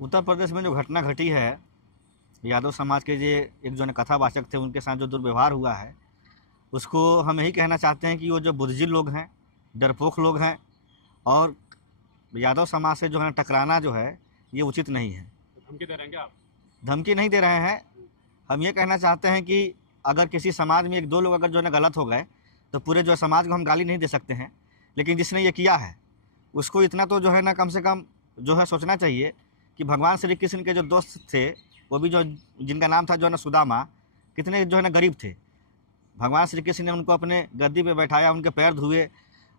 उत्तर प्रदेश में जो घटना घटी है, यादव समाज के जो एक जो कथावाचक थे उनके साथ जो दुर्व्यवहार हुआ है, उसको हम यही कहना चाहते हैं कि वो जो बुद्धिजीवी लोग हैं, डरपोक लोग हैं, और यादव समाज से जो है टकराना जो है ये उचित नहीं है। धमकी दे रहे हैं क्या आप? धमकी नहीं दे रहे हैं, हम ये कहना चाहते हैं कि अगर किसी समाज में एक दो लोग अगर जो है गलत हो गए तो पूरे जो समाज को हम गाली नहीं दे सकते हैं, लेकिन जिसने ये किया है उसको इतना तो जो है ना कम से कम जो है सोचना चाहिए कि भगवान श्री कृष्ण के जो दोस्त थे, वो भी जो जिनका नाम था जो है ना सुदामा, कितने जो है ना गरीब थे। भगवान श्री कृष्ण ने उनको अपने गद्दी पे बैठाया, उनके पैर धुए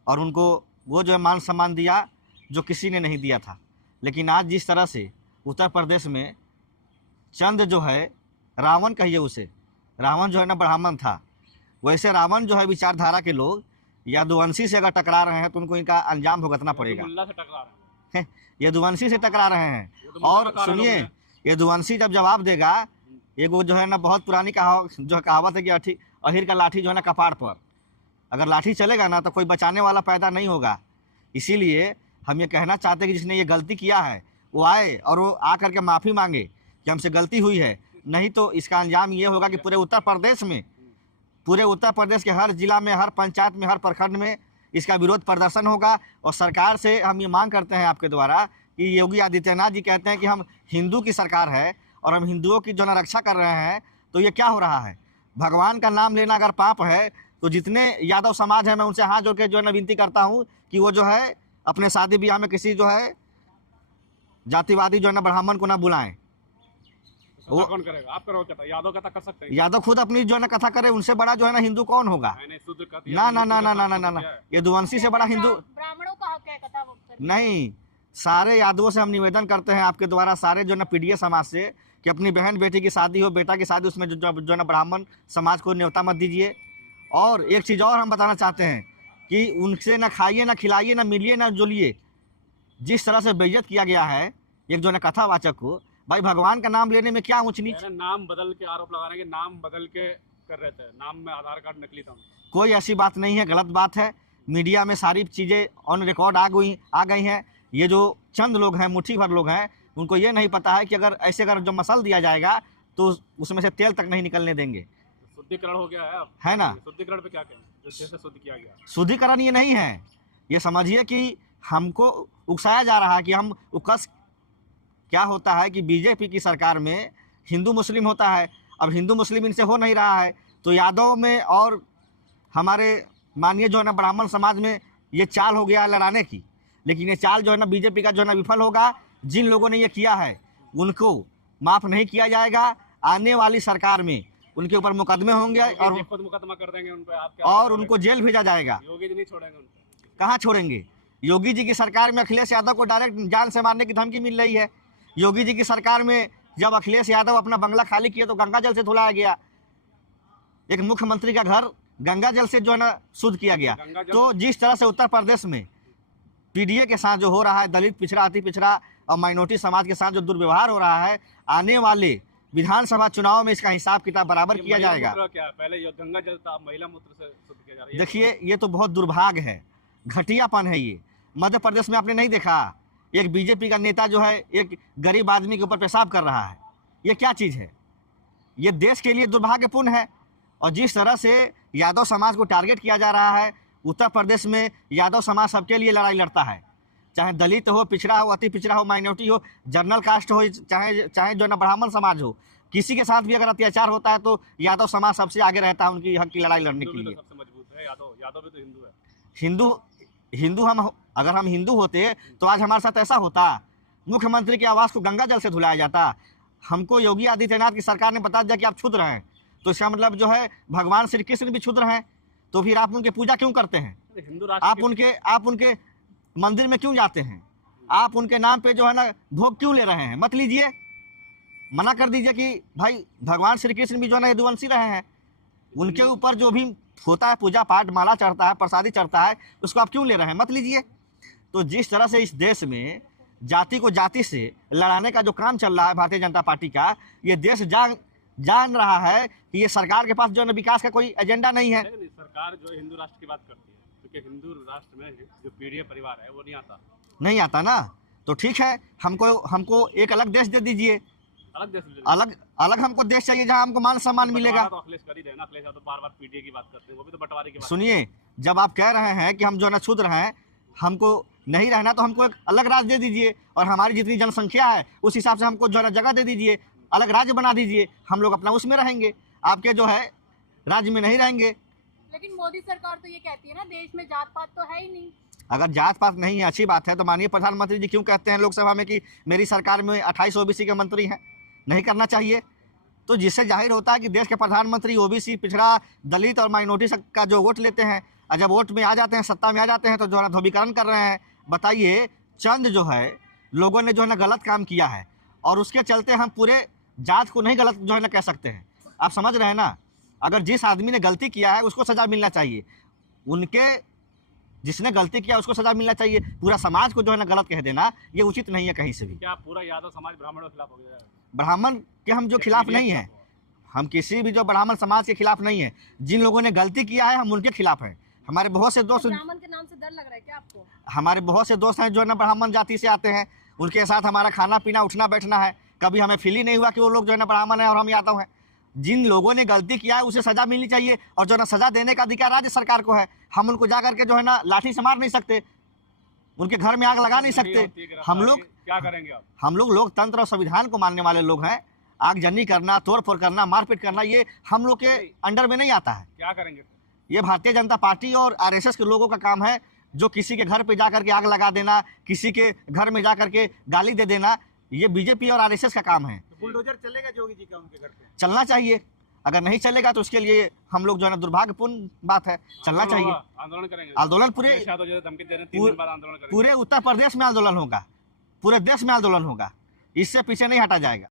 और उनको वो जो है मान सम्मान दिया जो किसी ने नहीं दिया था। लेकिन आज जिस तरह से उत्तर प्रदेश में चंद जो है, रावण कहिए उसे, रावण जो है ना ब्राह्मण था, वैसे रावण जो है विचारधारा के लोग यदुवंशी से अगर टकरा रहे हैं तो उनको इनका अंजाम भुगतना पड़ेगा। मुल्ला से टकरा रहे हैं। यदुवंशी से टकरा रहे हैं। ये तो और मुल्ला का कारण सुनिए, है। यदुवंशी जब जवाब देगा, एक वो जो है ना बहुत पुरानी कहावत है कि अहिर का लाठी जो है ना कपाड़ पर, अगर लाठी चलेगा ना तो कोई बचाने वाला पैदा नहीं होगा। इसीलिए हम ये कहना चाहते हैं कि जिसने ये गलती किया है वो आए और वो आ करके माफ़ी मांगे कि हमसे गलती हुई है, नहीं तो इसका अंजाम ये होगा कि पूरे उत्तर प्रदेश में, पूरे उत्तर प्रदेश के हर जिला में, हर पंचायत में, हर प्रखंड में इसका विरोध प्रदर्शन होगा। और सरकार से हम ये मांग करते हैं आपके द्वारा कि योगी आदित्यनाथ जी कहते हैं कि हम हिंदू की सरकार है और हम हिंदुओं की जो ना रक्षा कर रहे हैं, तो ये क्या हो रहा है? भगवान का नाम लेना अगर पाप है तो जितने यादव समाज है मैं उनसे हाथ जोड़ के जो है ना विनती करता हूँ कि वो जो है अपने शादी ब्याह में किसी जो है जातिवादी जो है ना ब्राह्मण को ना बुलाएं। वो कौन करेगा? आप करोगे क्या? यादव कथा कर सकते हैं? यादव खुद अपनी जो है ना कथा करे, उनसे बड़ा जो है ना हिंदू कौन होगा? मैंने शुद्ध कथा ना ना ना ना ना ना ना ना, यदुवंशी से बड़ा हिंदू ब्राह्मणों का हक है कथा नहीं। सारे यादवों से हम निवेदन करते हैं आपके द्वारा, सारे जो ना पीडीए समाज से, कि अपनी बहन बेटी की शादी हो, बेटा की शादी, उसमें जो ना ब्राह्मण समाज को न्योता मत दीजिए। और एक चीज़ और हम बताना चाहते हैं कि उनसे ना खाइए, ना खिलाइए, ना मिलिए, ना जुलिए। जिस तरह से बेइज्जत किया गया है एक जो ना कथावाचक को, भाई भगवान का नाम लेने में क्या ऊंच नीच? नाम बदल के आरोप लगा रहे हैं कि नाम बदल के कर रहे थे, नाम में आधार कार्ड नकली था। कोई ऐसी बात नहीं है, गलत बात है। मीडिया में सारी चीज़ें ऑन रिकॉर्ड आ गई हैं। ये जो चंद लोग हैं, मुट्ठी भर लोग हैं, उनको ये नहीं पता है कि अगर ऐसे अगर जो मसल दिया जाएगा तो उसमें से तेल तक नहीं निकलने देंगे। शुद्धिकरण हो गया है अब, है ना? शुद्धिकरण पे क्या कहें? जो जैसे शुद्ध किया गया, शुद्धिकरण ये नहीं है। ये समझिए कि हमको उकसाया जा रहा है कि हम उकस, क्या होता है कि बीजेपी की सरकार में हिंदू मुस्लिम होता है, अब हिंदू मुस्लिम इनसे हो नहीं रहा है, तो यादव में और हमारे माननीय जो है ना ब्राह्मण समाज में ये चाल हो गया लड़ाने की। लेकिन ये चाल जो है ना बीजेपी का जो है ना विफल होगा। जिन लोगों ने ये किया है उनको माफ़ नहीं किया जाएगा। आने वाली सरकार में उनके ऊपर मुकदमे होंगे और खुद मुकदमा कर देंगे उन पे, और उनको जेल भेजा जाएगा। योगी जी नहीं छोड़ेंगे उनको। कहाँ छोड़ेंगे? योगी जी की सरकार में अखिलेश यादव को डायरेक्ट जान से मारने की धमकी मिल रही है। योगी जी की सरकार में जब अखिलेश यादव अपना बंगला खाली किया तो गंगा जल से धुलाया गया। एक मुख्यमंत्री का घर गंगा जल से जो है ना शुद्ध किया गया। तो जिस तरह से उत्तर प्रदेश में पीडीए के साथ जो हो रहा है, दलित पिछड़ा, अति पिछड़ा और माइनॉरिटी समाज के साथ जो दुर्व्यवहार हो रहा है, आने वाले विधानसभा चुनाव में इसका हिसाब किताब बराबर किया जाएगा। क्या पहले ये गंगा जल था, महिला मूत्र से शुद्ध किया जा रहा है। देखिए, ये तो बहुत दुर्भाग्य है, घटियापन है ये। मध्य प्रदेश में आपने नहीं देखा एक बीजेपी का नेता जो है एक गरीब आदमी के ऊपर पेशाब कर रहा है? ये क्या चीज़ है? ये देश के लिए दुर्भाग्यपूर्ण है। और जिस तरह से यादव समाज को टारगेट किया जा रहा है, उत्तर प्रदेश में यादव समाज सबके लिए लड़ाई लड़ता है, चाहे दलित हो, पिछड़ा हो, अति पिछड़ा हो, माइनॉरिटी हो, जनरल कास्ट हो, चाहे जो ना ब्राह्मण समाज हो, किसी के साथ भी अगर अत्याचार होता है तो यादव समाज सबसे आगे रहता है उनकी हक की लड़ाई लड़ने के लिए। सबसे मजबूत है यादव भी तो हिंदू है। हिंदू हम अगर हम हिंदू होते तो आज हमारे साथ ऐसा होता? मुख्यमंत्री के आवास को गंगा जल से धुलाया जाता? हमको योगी आदित्यनाथ की सरकार ने बता दिया कि आप क्षुद्र हैं, तो इसका मतलब जो है भगवान श्री कृष्ण भी क्षुद्र हैं, तो फिर आप उनकी पूजा क्यों करते हैं? हिंदू आप उनके मंदिर में क्यों जाते हैं? आप उनके नाम पे जो है ना भोग क्यों ले रहे हैं? मत लीजिए, मना कर दीजिए कि भाई भगवान श्री कृष्ण भी जो है ना यदुवंशी रहे हैं, उनके ऊपर जो भी होता है पूजा पाठ, माला चढ़ता है, प्रसादी चढ़ता है, उसको आप क्यों ले रहे हैं? मत लीजिए। तो जिस तरह से इस देश में जाति को जाति से लड़ाने का जो काम चल रहा है भारतीय जनता पार्टी का, ये देश जान रहा है कि ये सरकार के पास जो है ना विकास का कोई एजेंडा नहीं है। सरकार जो हिंदू राष्ट्र की बात करती है, क्योंकि हिंदू राष्ट्र में जो पीढ़ी परिवार है वो नहीं आता ना, तो ठीक है, हमको एक अलग देश दे दीजिए, अलग देश में अलग अलग हमको देश चाहिए जहां हमको मान सम्मान मिलेगा। तो अखिलेश कर ही रहे हैं ना, अखिलेश यादव तो बार-बार पीटीए की बात करते हैं, वो भी तो बंटवारे की बात। सुनिए, जब आप कह रहे हैं कि हम जो है ना क्षुद्र हैं, हमको नहीं रहना, तो हमको एक अलग राज्य दे दीजिए और हमारी जितनी जनसंख्या है उस हिसाब से हमको जो है ना जगह दे दीजिए, अलग राज्य बना दीजिए, हम लोग अपना उसमें रहेंगे, आपके जो है राज्य में नहीं रहेंगे। लेकिन मोदी सरकार तो ये कहती है ना, देश में जात पात तो है ही नहीं। अगर जात पात नहीं है, अच्छी बात है, तो माननीय प्रधानमंत्री जी क्यों कहते हैं लोकसभा में कि मेरी सरकार में 28 ओबीसी के मंत्री हैं? नहीं करना चाहिए। तो जिससे जाहिर होता है कि देश के प्रधानमंत्री ओबीसी, पिछड़ा, दलित और माइनॉरिटी का जो वोट लेते हैं, और जब वोट में आ जाते हैं, सत्ता में आ जाते हैं, तो जो है ना ध्रुवीकरण कर रहे हैं। बताइए, चंद जो है लोगों ने जो है ना गलत काम किया है और उसके चलते हम पूरे जात को नहीं गलत जो है ना कह सकते हैं। आप समझ रहे हैं ना? अगर जिस आदमी ने गलती किया है उसको सजा मिलना चाहिए, जिसने गलती किया उसको सजा मिलना चाहिए। पूरा समाज को जो है ना गलत कह देना ये उचित नहीं है कहीं से भी। क्या पूरा यादव समाज ब्राह्मणों के खिलाफ हो गया है? ब्राह्मण के हम जो खिलाफ नहीं हैं, हम किसी भी जो ब्राह्मण समाज के खिलाफ नहीं है। जिन लोगों ने गलती किया है हम उनके खिलाफ हैं। हमारे बहुत से दोस्त, ब्राह्मण के नाम से डर लग रहा है क्या आपको? हमारे बहुत से दोस्त हैं जो है ना ब्राह्मण जाति से आते हैं, उनके साथ हमारा खाना पीना उठना बैठना है। कभी हमें फील ही नहीं हुआ कि वो लोग जो है ना ब्राह्मण है और हम यादव हैं। जिन लोगों ने गलती किया है उसे सजा मिलनी चाहिए और जो है ना सजा देने का अधिकार राज्य सरकार को है। हम उनको जा करके जो है ना लाठी से मार नहीं सकते, उनके घर में आग लगा नहीं सकते। हम लोग क्या करेंगे आप? हम लोग लोकतंत्र और संविधान को मानने वाले लोग हैं। आगजनी करना, तोड़फोड़ करना, मारपीट करना, ये हम लोग के अंडर में नहीं आता है। क्या करेंगे? ये भारतीय जनता पार्टी और आरएसएस के लोगों का काम है, जो किसी के घर पे जाकर के आग लगा देना, किसी के घर में जाकर के गाली दे देना, ये बीजेपी और आरएसएस का काम है। बुलडोजर चलेगा जोगी जी का उनके घर पे? चलना चाहिए। अगर नहीं चलेगा तो उसके लिए हम लोग जो है ना दुर्भाग्यपूर्ण बात है, चलना चाहिए। आंदोलन करेंगे? आंदोलन पूरे धमकी दे रहे हैं, 3 दिन बाद आंदोलन करेंगे। पूरे उत्तर प्रदेश में आंदोलन होगा, पूरे देश में आंदोलन होगा, इससे पीछे नहीं हटा जाएगा।